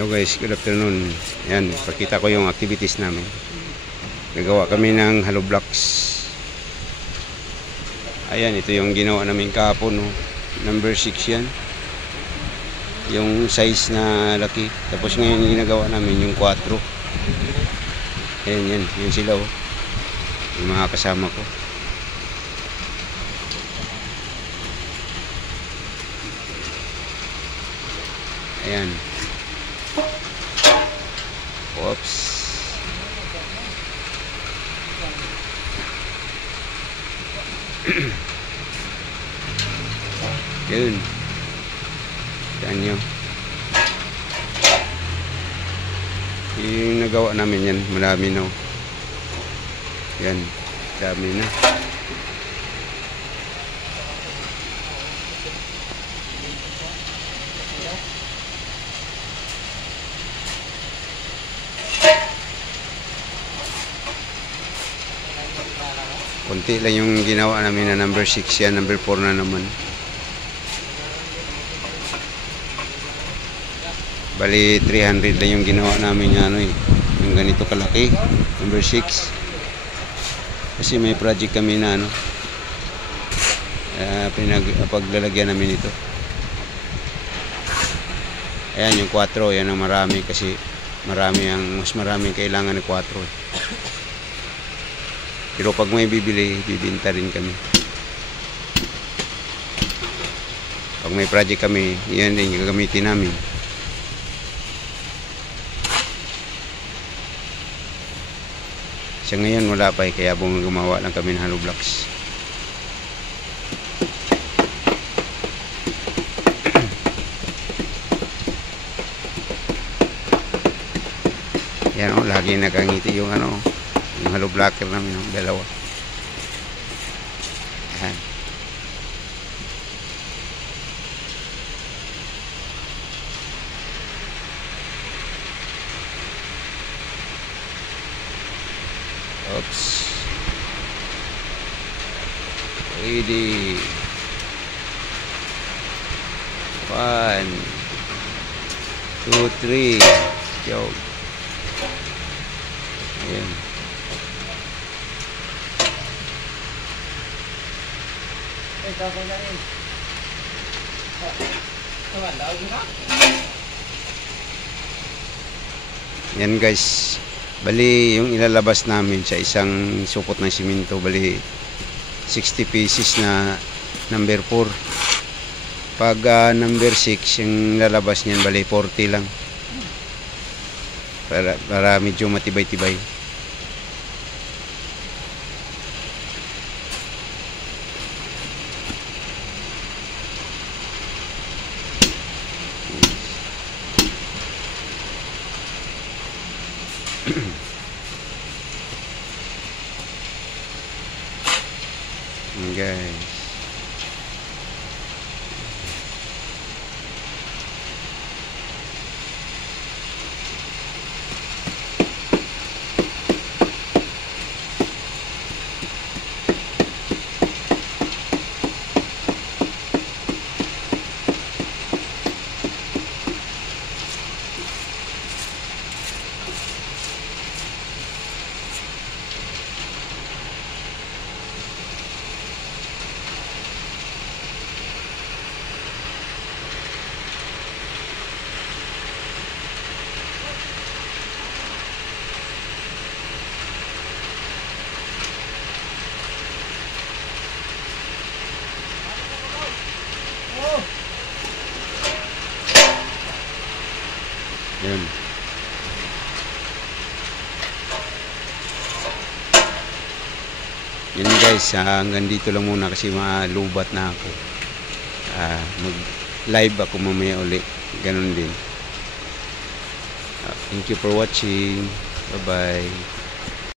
Hello guys, good afternoon. Yan, pakita ko yung activities namin. Nagawa kami ng hollow blocks. Ayan, ito yung ginawa namin kahapon, no? Number 6 yan. Yung size na laki. Tapos ngayon ginagawa namin yung 4. Ayan, yan, yun sila, oh. Yung mga kasama ko. Ayan. Oops. Yun. Yan nyo. Yung nagawa namin yan. Marami na. Yan. Dami na. Kunti lang yung ginawa namin na number 6 yan, number 4 na naman. Bali 300 lang yung ginawa namin ano eh. Yung ganito kalaki, number 6. Kasi may project kami na ano. Paglalagyan namin ito. Ayan yung 4, yan ang marami kasi mas maraming kailangan ng 4 eh. Pero pag may bibili, bibinta rin kami. Pag may project kami, yan din yung gagamitin namin. Sa ngayon wala pa eh, kaya gumawa lang kami ng hollow blocks. Yan o, lagi nakangiti yung ano, yung hollow blocker namin, yung dalawa. Ayan. Oops. Ready. 1, 2, 3. Go. Ayan. Yan guys, bali yung ilalabas namin sa isang supot ng simento, bali 60 pieces na number 4. Pag number 6 yung lalabas niyan, bali 40 lang, para medyo matibay-tibay. Guys, yun. Yun guys, hanggang dito lang muna kasi malubat na ako. Mag live ako mamaya uli, ganun din. Thank you for watching. Bye bye.